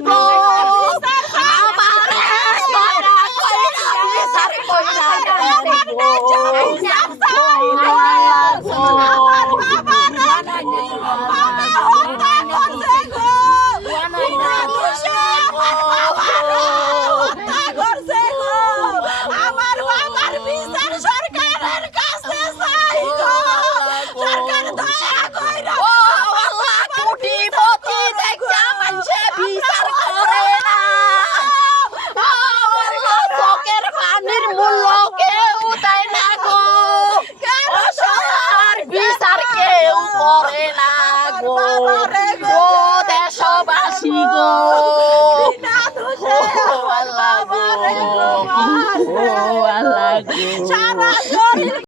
ko! Ah, pare! Pare! Pare! Pare! Pare! Pare! Pare! Pare! মূল্য কেউ দেয় না গো। অসহার বিচার কেউ করে না গো। গো দেশবাসী গো। আল্লাহ গো। আল্লাহ গো।